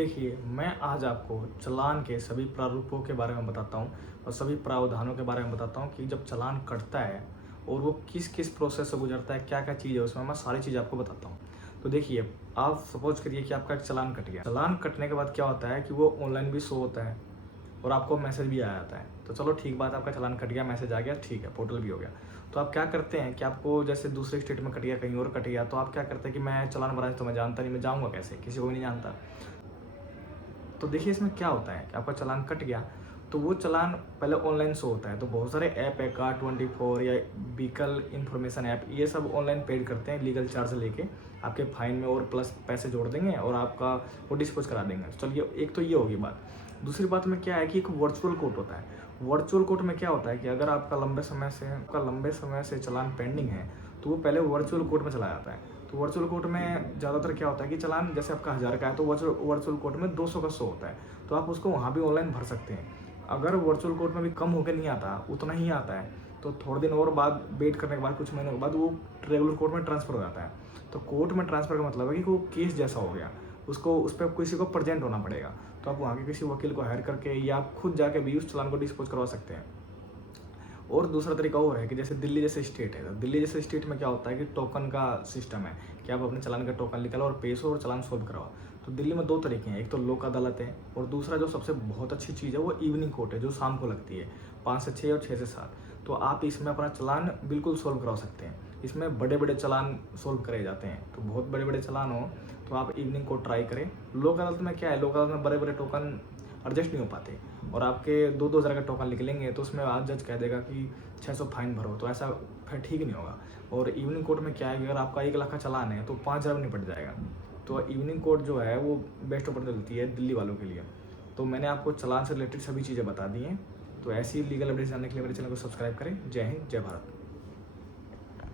देखिए, मैं आज आपको चालान के सभी प्रारूपों के बारे में बताता हूँ और सभी प्रावधानों के बारे में बताता हूँ कि जब चालान कटता है और वो किस किस प्रोसेस से गुजरता है, क्या क्या चीज़ है उसमें, मैं सारी चीज़ आपको बताता हूँ। तो देखिए, आप सपोज करिए कि आपका एक चालान कट गया। चालान कटने के बाद क्या होता है कि वो ऑनलाइन भी शो होता है और आपको मैसेज भी आ जाता है। तो चलो ठीक बात, आपका चालान कट गया, मैसेज आ गया, ठीक है, पोर्टल भी हो गया। तो आप क्या करते हैं कि आपको जैसे दूसरे स्टेट में कट गया, कहीं और कट गया, तो आप क्या करते हैं कि मैं चालान भरा है तो मैं जानता नहीं, मैं जाऊँगा कैसे, किसी को भी नहीं जानता। तो देखिए इसमें क्या होता है कि आपका चालान कट गया, तो वो चालान पहले ऑनलाइन शो होता है। तो बहुत सारे ऐप है, कार24 या व्हीकल इन्फॉर्मेशन ऐप, ये सब ऑनलाइन पेड करते हैं लीगल चार्ज लेके, आपके फाइन में और प्लस पैसे जोड़ देंगे और आपका वो डिस्पोज करा देंगे। चलिए, एक तो ये होगी बात। दूसरी बात में क्या है कि एक वर्चुअल कोर्ट होता है। वर्चुअल कोर्ट में क्या होता है कि अगर आपका लंबे समय से चालान पेंडिंग है, तो वो पहले वर्चुअल कोर्ट में चला जाता है। तो वर्चुअल कोर्ट में ज़्यादातर क्या होता है कि चालान जैसे आपका 1000 का है, तो वर्चुअल कोर्ट में 200 का शो होता है। तो आप उसको वहाँ भी ऑनलाइन भर सकते हैं। अगर वर्चुअल कोर्ट में भी कम होकर नहीं आता, उतना ही आता है, तो थोड़े दिन और बाद वेट करने के बाद, कुछ महीनों के बाद वो रेगुलर कोर्ट में ट्रांसफ़र हो जाता है। तो कोर्ट में ट्रांसफ़र का मतलब है कि वो केस जैसा हो गया, उसको उस पर किसी को प्रेजेंट होना पड़ेगा। तो आप वहाँ के किसी वकील को हायर करके या आप खुद जाके भी उस चालान को डिस्पोज करवा सकते हैं। और दूसरा तरीका और है कि जैसे दिल्ली जैसे स्टेट है, तो दिल्ली जैसे स्टेट में क्या होता है कि टोकन का सिस्टम है कि आप अपने चालान का टोकन निकालो और पेश हो और चालान सोल्व करवाओ। तो दिल्ली में दो तरीके हैं, एक तो लोक अदालत है और दूसरा जो सबसे बहुत अच्छी चीज़ है वो इवनिंग कोर्ट है, जो शाम को लगती है 5 से 6 और 6 से 7। तो आप इसमें अपना चालान बिल्कुल सोल्व करवा सकते हैं। इसमें बड़े बड़े चालान सोल्व करे जाते हैं, तो बहुत बड़े बड़े चालान हो तो आप इवनिंग कोर्ट ट्राई करें। लोक अदालत में क्या है, लोक अदालत में बड़े बड़े टोकन एडजस्ट नहीं हो पाते और आपके 2-2 हज़ार का टोकन निकलेंगे, तो उसमें आज जज कह देगा कि 600 फाइन भरो, तो ऐसा फिर ठीक नहीं होगा। और इवनिंग कोर्ट में क्या है कि अगर आपका 1 लाख का चालान है तो 5,000 में निपट जाएगा। तो इवनिंग कोर्ट जो है वो बेस्ट अपॉर्चुनिटी है दिल्ली वालों के लिए। तो मैंने आपको चालान से रिलेटेड सभी चीज़ें बता दी हैं। तो ऐसी लीगल अपडेट्स जानने के लिए मेरे चैनल को सब्सक्राइब करें। जय हिंद, जय भारत।